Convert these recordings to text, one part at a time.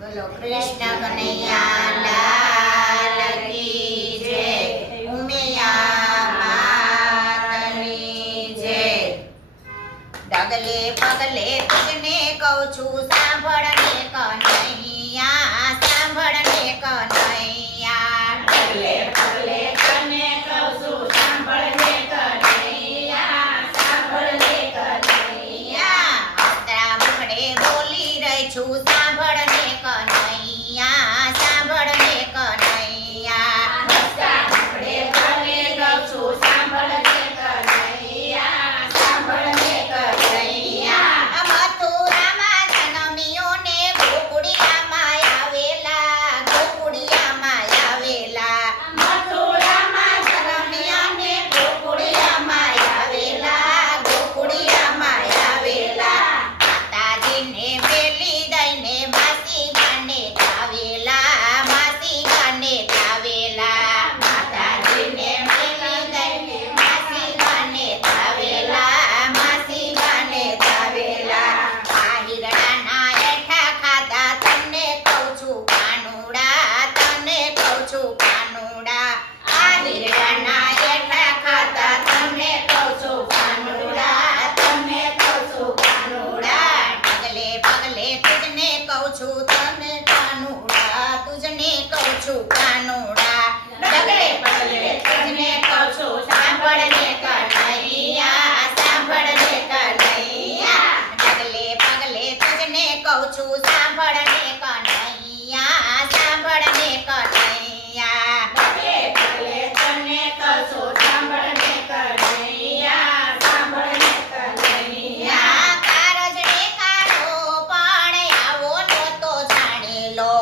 બોલો કૃષ્ણ કનૈયા લાલ કી જય, ઉમિયા માતની જય। ડગલે પગલે તુજને કહું છું સાંભળને કનૈયા, સાંભળને કનૈયા। ડગલે પગલે તને કહું છું સાંભળને કનૈયા, સાંભળને કનૈયા। હસતા મુખડે બોલી રહી છું સાંભળને કનૈયા, સાંભળને કનૈયા। હસતા મુખડે તને કહું છું સાંભળને કનૈયા, સાંભળને કનૈયા। મથુરામાં જન્મ્યો ને ગોકુળિયામાં આવેલા, ગોકુળિયામાં આવેલા। મથુરામાં જન્મ્યા ને ગોકુળિયામાં આવેલા, ગોકુળિયામાં આવેલા। માતાજીને મેલી દઈને માસી ગાને ગાવેલા, માસી ગાને ગાવેલા। માતાજીને મેલી દઈને માસી ગાને ગાવેલા, માસી ગાને ગાવેલા। આ હિરડાના એઠા ખાધા તમને કહું છું કાનુડા, તને કહું છું કાનુડા। આ હિરડાના એઠા ખાધા તમને કહું છું કાનુડા, તમને કહું છું કાનુડા। ડગલે પગલે તુજને કહું છું તને કાનુડા, તુજને કહું છું કાનુડા। ડગલે પગલે તને કહું છું સાંભળને કનૈયા, સાંભળને કનૈયા। ડગલે પગલે તુજને કહું છું સાંભળને કનૈયા, સાંભળને કનૈયા। ડગલે પગલે તને કહું છું સાંભળને કનૈયા, સાંભળને કનૈયા। કારજને કાળો પણ આવો નહોતો જાણેલો,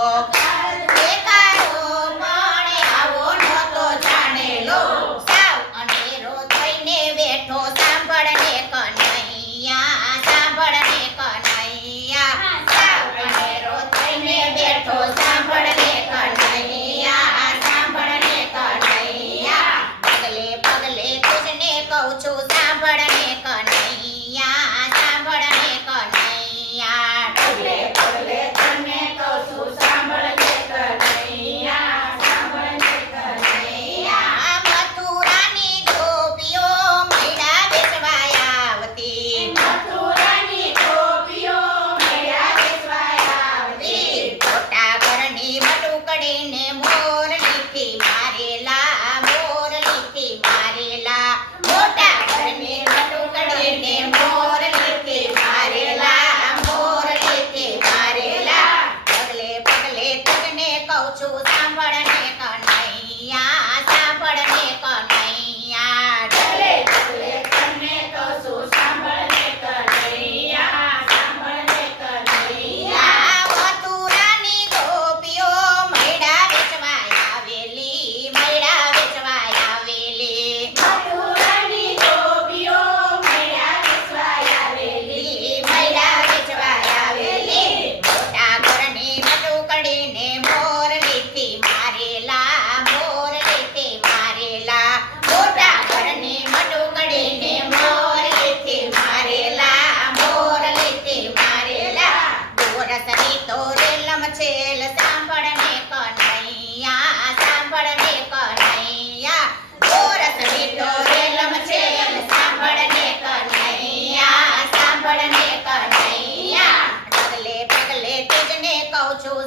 એ કાળો પણ આવો નહોતો જાણેલો। સાવ અંધેરો થઈને બેઠો સાંભળને કનૈયા, સાંભળને કનૈયા। સાવ અંધેરો થઈને બેઠો સાંભળને કનૈયા, સાંભળને કનૈયા। પગલે પગલે તુજને કહું છું સાંભળને કનૈયા, સાંભળને કનૈયા। ડગલે પગલે તને કહું છું સાંભળને કનૈયા, સાંભળને કનૈયા। મથુરાની ગોપીઓ મૈડા વેચવા આવતી, મથુરાની ગોપીઓ મેળા વેચવા આવતી। મોટા ઘરની બટુકડીને મોરલીથી મારેલા, મોરલીથી મારેલા। મોટા ઘરની બટુકડીને મોરલીથી મારેલા, મોરલીથી મારેલા। પગલે પગલે તુજને કહું છું સાંભળને કનૈયા, સાંભળને કનૈયા। ડગલે પગલે તને કહું છું સાંભળને કનૈયા, સાંભળને કનૈયા। મથુરાની ગોપીઓ મૈડા વેચવા આવેલી, મૈડા વેચવા આવેલી। મથુરાની ગોપીઓ મેળા વેચવા આવેલી, મૈડા વેચવા આવેલી। મોટા ઘરની બટુકડીને મોરલીથી મારેલા, મોરલીથી મારેલા। મોટા ઘરની બટુકડીને મોરલીથી મારેલા, મોરલીથી મારેલા। ગોરસની તો રેલમ છેલ સાંભળને કનૈયા, સાંભળને કનૈયા। ગોરસની તો રેલમ છેલ સાંભળને કનૈયા, સાંભળને કનૈયા। ડગલે પગલે તુજને કહું છું